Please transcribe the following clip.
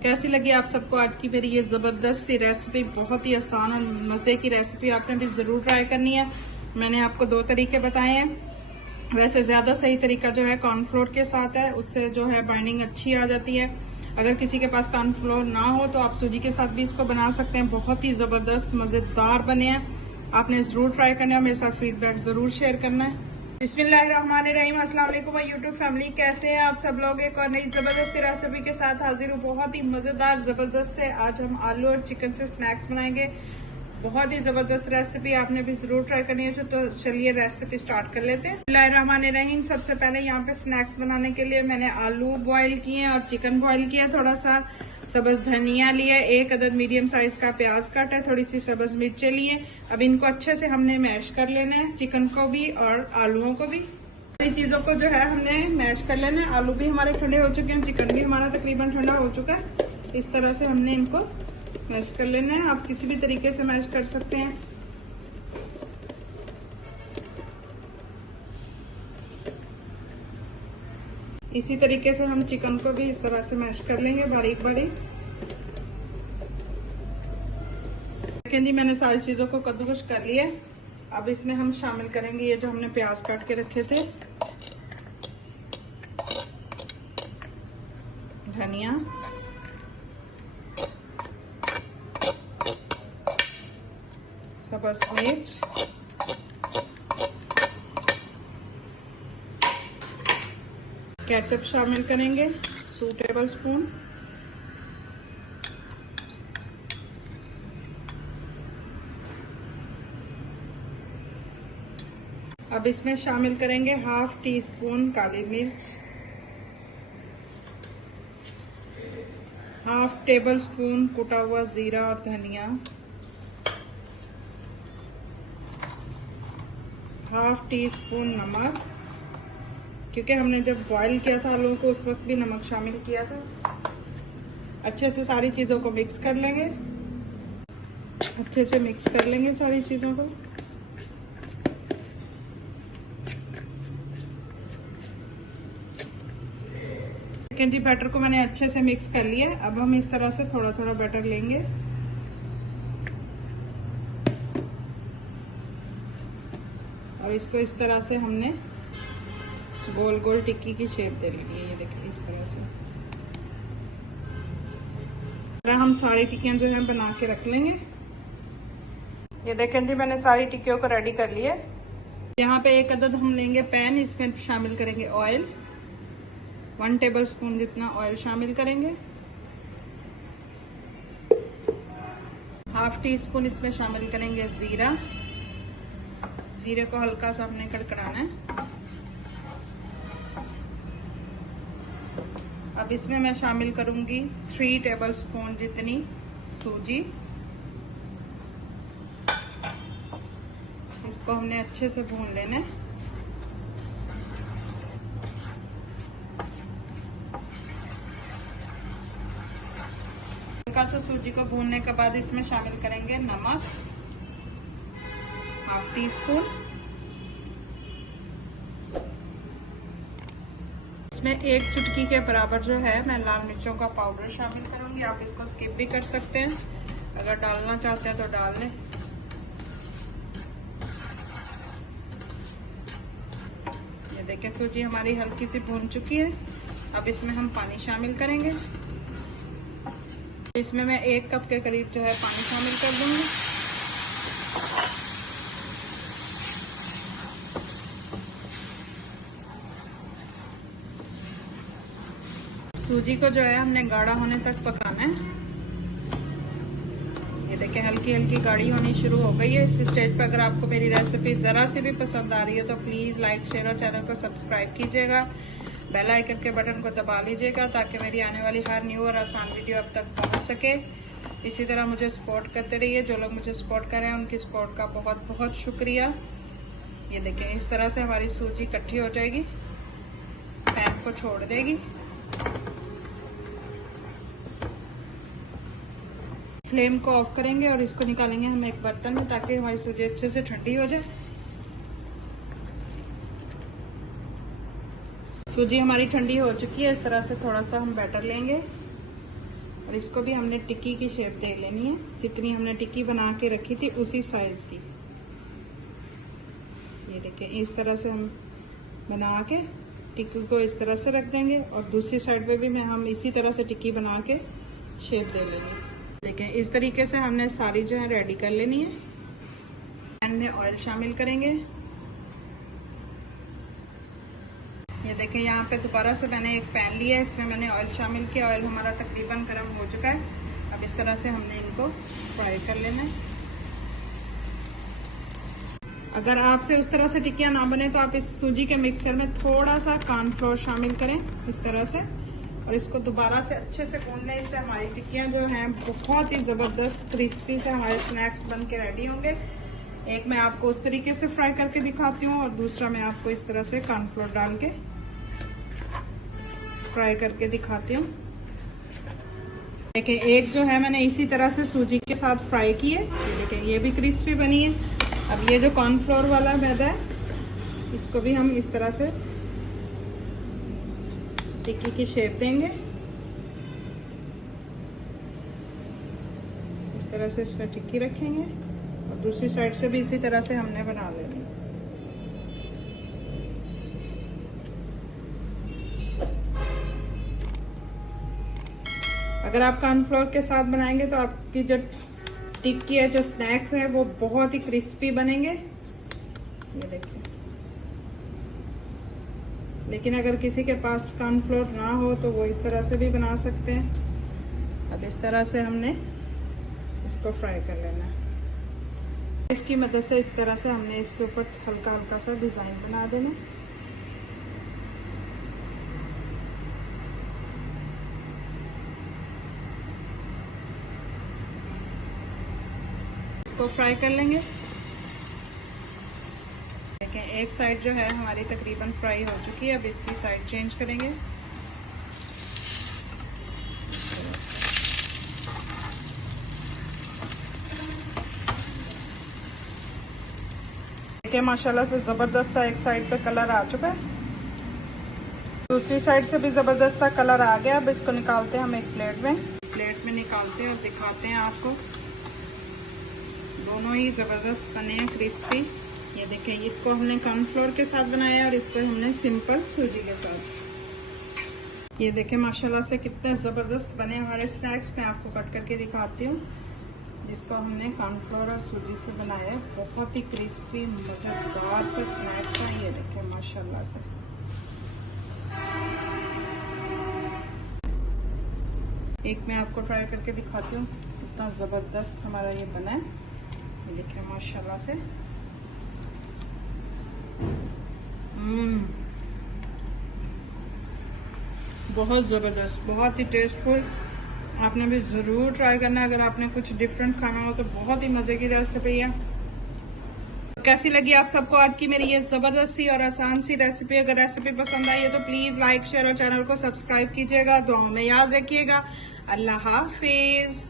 कैसी लगी आप सबको आज की मेरी ये ज़बरदस्त सी रेसिपी। बहुत ही आसान और मज़े की रेसिपी, आपने भी ज़रूर ट्राई करनी है। मैंने आपको दो तरीके बताए हैं। वैसे ज़्यादा सही तरीका जो है कॉर्नफ्लोर के साथ है, उससे जो है बाइंडिंग अच्छी आ जाती है। अगर किसी के पास कॉर्नफ्लोर ना हो तो आप सूजी के साथ भी इसको बना सकते हैं। बहुत ही ज़बरदस्त मज़ेदार बने हैं, आपने ज़रूर ट्राई करना है। मेरे साथ फीडबैक ज़रूर शेयर करना है। बिस्मिल्लाहिर्रहमानिर्रहीम, अस्सलाम वालेकुम यूट्यूब फैमिली, कैसे हैं आप सब लोग। एक और नई जबरदस्त रेसिपी के साथ हाजिर हूँ। बहुत ही मजेदार जबरदस्त से आज हम आलू और चिकन से स्नैक्स बनाएंगे। बहुत ही जबरदस्त रेसिपी, आपने भी जरूर ट्राई करनी है। तो चलिए रेसिपी स्टार्ट कर लेते हैं। बिस्मिल्लाहिर्रहमानिर्रहीम। सबसे पहले यहाँ पे स्नैक्स बनाने के लिए मैंने आलू बॉईल किए और चिकन बॉईल किया। थोड़ा सा सब्ज धनिया लिया, एक अदद मीडियम साइज का प्याज काटा है, थोड़ी सी सब्ज मिर्चें लिए। अब इनको अच्छे से हमने मैश कर लेना है, चिकन को भी और आलूओं को भी। सारी चीजों को जो है हमने मैश कर लेना है। आलू भी हमारे ठंडे हो चुके हैं, चिकन भी हमारा तकरीबन ठंडा हो चुका है। इस तरह से हमने इनको मैश कर लेना है। आप किसी भी तरीके से मैश कर सकते हैं। इसी तरीके से हम चिकन को भी इस तरह से मैश कर लेंगे बारीक बारीक। देखिए जी, मैंने सारी चीजों को कद्दूकस कर लिया। अब इसमें हम शामिल करेंगे ये जो हमने प्याज काट के रखे थे, धनिया, सब्ज मिर्च, केचप शामिल करेंगे 2 टेबल स्पून, अब इसमें शामिल करेंगे 1/2 टीस्पून काली मिर्च, 1/2 टेबल स्पून कुटा हुआ जीरा और धनिया, 1/2 टीस्पून नमक, क्योंकि हमने जब बॉईल किया था आलूओं को उस वक्त भी नमक शामिल किया था। अच्छे से सारी चीजों को मिक्स कर लेंगे, अच्छे से मिक्स कर लेंगे सारी चीजों को। जी, बैटर को मैंने अच्छे से मिक्स कर लिया। अब हम इस तरह से थोड़ा थोड़ा बैटर लेंगे और इसको इस तरह से हमने गोल गोल टिक्की की शेप दे लेनी है। ये देखिए इस तरह से हम सारी टिक्कियां जो है बना के रख लेंगे। ये देखें जी, मैंने सारी टिक्कियों को रेडी कर लिया। यहाँ पे एक अदद हम लेंगे पैन, इसमें शामिल करेंगे ऑयल, 1 टेबल स्पून जितना ऑयल शामिल करेंगे। 1/2 टीस्पून इसमें शामिल करेंगे जीरा। जीरे को हल्का सा हमने कड़कड़ाना है। अब इसमें मैं शामिल करूंगी 3 टेबल स्पून जितनी सूजी। इसको हमने अच्छे से भून लेना है। हल्का सा सूजी को भूनने के बाद इसमें शामिल करेंगे नमक 1/2 टीस्पून। इसमें 1 चुटकी के बराबर जो है मैं लाल मिर्चों का पाउडर शामिल करूंगी। आप इसको स्किप भी कर सकते हैं, अगर डालना चाहते हैं तो डाल लें। ये देखें, सूजी हमारी हल्की सी भून चुकी है। अब इसमें हम पानी शामिल करेंगे। इसमें मैं 1 कप के करीब जो है पानी शामिल कर दूंगी। सूजी को जो है हमने गाढ़ा होने तक पकाना है। ये देखें, हल्की हल्की गाढ़ी होनी शुरू हो गई है। इस स्टेज पर अगर आपको मेरी रेसिपी जरा सी भी पसंद आ रही है तो प्लीज लाइक, शेयर और चैनल को सब्सक्राइब कीजिएगा। बेल आइकन के बटन को दबा लीजिएगा ताकि मेरी आने वाली हर न्यू और आसान वीडियो अब तक पहुंच सके। इसी तरह मुझे सपोर्ट करते रहिए। जो लोग मुझे सपोर्ट कर रहे हैं उनकी सपोर्ट का बहुत बहुत शुक्रिया। ये देखें, इस तरह से हमारी सूजी इकट्ठी हो जाएगी, पैन को छोड़ देगी। फ्लेम को ऑफ करेंगे और इसको निकालेंगे हम एक बर्तन में ताकि हमारी सूजी अच्छे से ठंडी हो जाए। सूजी हमारी ठंडी हो चुकी है। इस तरह से थोड़ा सा हम बैटर लेंगे और इसको भी हमने टिक्की की शेप दे लेनी है, जितनी हमने टिक्की बना के रखी थी उसी साइज की। ये देखिए इस तरह से हम बना के टिक्की को इस तरह से रख देंगे और दूसरी साइड पे भी हम इसी तरह से टिक्की बना के शेप दे लेंगे। देखें इस तरीके से हमने सारी जो है रेडी कर लेनी है। पैन में ऑयल शामिल करेंगे। ये देखें यहाँ पे दोबारा से मैंने एक पैन लिया है, इसमें मैंने ऑयल शामिल किया। ऑयल हमारा तकरीबन गर्म हो चुका है। अब इस तरह से हमने इनको फ्राई कर लेना है। अगर आपसे उस तरह से टिक्कियाँ ना बने तो आप इस सूजी के मिक्सचर में थोड़ा सा कॉर्नफ्लोर शामिल करें इस तरह से, और इसको दोबारा से अच्छे से गूंद लें। इससे हमारी टिक्कियाँ जो हैं बहुत ही ज़बरदस्त क्रिस्पी से हमारे स्नैक्स बन के रेडी होंगे। एक मैं आपको उस तरीके से फ्राई करके दिखाती हूँ और दूसरा मैं आपको इस तरह से कॉर्नफ्लोर डाल के फ्राई करके दिखाती हूँ। देखिए एक जो है मैंने इसी तरह से सूजी के साथ फ्राई की है। ये देखिए ये भी क्रिस्पी बनी है। अब ये जो कॉर्नफ्लोर वाला मैदा है इसको भी हम इस तरह से टिक्की की शेप देंगे। इस तरह से इसमें टिक्की रखेंगे और दूसरी साइड से भी इसी तरह से हमने बना लेनी। अगर आप कॉर्नफ्लोर के साथ बनाएंगे तो आपकी जो टिक्की है, जो स्नैक्स है, वो बहुत ही क्रिस्पी बनेंगे। ये देखिए। लेकिन अगर किसी के पास कॉर्नफ्लोर ना हो तो वो इस तरह से भी बना सकते हैं। अब इस तरह से हमने इसको फ्राई कर लेना है। नाइफ की मदद से इस तरह से हमने इसके ऊपर हल्का हल्का सा डिजाइन बना देना। इसको फ्राई कर लेंगे। देखें एक साइड जो है हमारी तकरीबन फ्राई हो चुकी है। अब इसकी साइड चेंज करेंगे। देखिए माशाल्लाह से जबरदस्त सा एक साइड पे कलर आ चुका है, दूसरी साइड से भी जबरदस्त सा कलर आ गया। अब इसको निकालते हैं हम एक प्लेट में निकालते हैं और दिखाते हैं आपको। दोनों ही जबरदस्त बने हैं, क्रिस्पी। ये देखें इसको हमने कॉर्नफ्लोर के साथ बनाया और इसको हमने सिंपल सूजी के साथ। ये देखें माशाल्लाह से कितने जबरदस्त बने हमारे स्नैक्स। मैं आपको कट करके दिखाती हूँ। जिसको हमने कॉर्नफ्लोर और सूजी से बनाया है, बहुत ही क्रिस्पी मजेदार से स्नैक्स हैं। ये देखें माशाल्लाह से। एक मैं आपको ट्राई करके दिखाती हूँ कितना जबरदस्त हमारा ये बना है। ये देखिए माशाल्लाह से। बहुत ज़बरदस्त, बहुत ही टेस्टफुल। आपने भी ज़रूर ट्राई करना है। अगर आपने कुछ डिफरेंट खाना हो तो बहुत ही मज़े की रेसिपी है। कैसी लगी आप सबको आज की मेरी ये ज़बरदस्त सी और आसान सी रेसिपी? अगर रेसिपी पसंद आई है तो प्लीज़ लाइक शेयर और चैनल को सब्सक्राइब कीजिएगा। दुआओं में याद रखिएगा। अल्लाह हाफिज़।